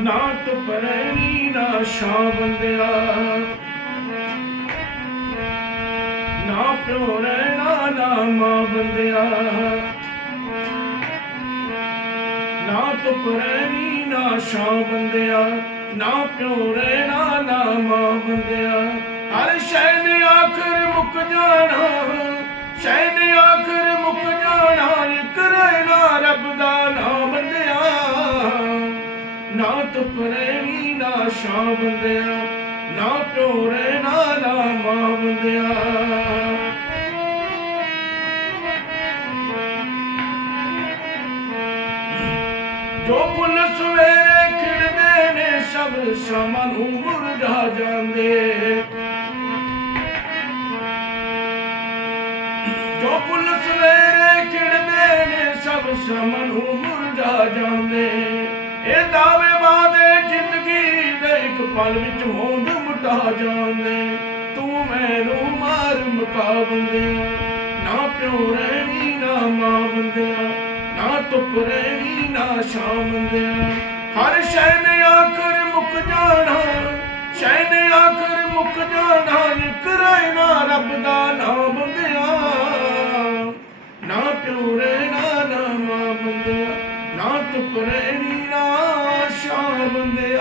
ਨਾ ਧੁੱਪ ਰਹਿਣੀ ਨਾ ਛਾਂ ਬੰਦਿਆ। ਨਾ ਪਿਓ ਰਹਿਣਾ ਨਾ ਮਾਂ ਬੰਦਿਆ। ਨਾਤ ਧੁੱਪ ਨਾ ਛਾਂ ਬੰਦਿਆ। ਨਾ ਪਿਓ ਰਹਿਣਾ ਨਾ ਮਾਂ ਬੰਦਿਆ। ਨਾ ਧੁੱਪ ਨਾ ਛਾਂ ਬੰਦਿਆ, ਨਾ ਪਿਓ ਰਹਿਣਾ ਨਾ ਮਾਂ ਬੰਦਿਆ। ਜੋ ਫੁੱਲ ਸਵੇਰੇ ਖਿੜਦੇ ਨੇ, ਸਭ ਸ਼ਾਮਾਂ ਨੂੰ ਮੁਰਝਾ ਜਾਂਦੇ। ਜੋ ਫੁੱਲ ਸਵੇਰੇ ਖਿੜਦੇ ਨੇ, ਸਭ ਸ਼ਾਮਾਂ ਨੂੰ ਮੁਰਝਾ ਜਾਂਦੇ। ਮਨ ਵਿੱਚ ਹੋਂਦ ਮੁਟਾ ਜਾਣੇ ਤੂੰ ਮੈਨੂੰ ਮਾਰ ਮੁਕਾ ਬੰਦਿਆ। ਨਾ ਪਿਓ ਰਹਿਣੀ, ਨਾ ਮਾਂ ਬੰਦਿਆ, ਨਾ ਤੁਪ ਰਹਿਣੀ, ਨਾ ਸ਼ਾਮ ਬੰਦਿਆ। ਹਰ ਸ਼ੈ ਨੇ ਆਖਰ ਮੁੱਕ ਜਾਣਾ ਸ਼ੈ ਨੇ ਆਖਰ ਮੁੱਕ ਜਾਣਾ ਨਿਕਰੇ ਨਾ ਰੱਬ ਦਾ ਨਾਮ ਬੰਦਿਆ। ਨਾ ਪਿਓ ਰਹਿਣਾ, ਨਾ ਮਾਂ ਬੰਦਿਆ, ਨਾ ਤੁਪ ਰਹਿਣੀ, ਨਾ ਸ਼ਾਮ ਬੰਦਿਆ।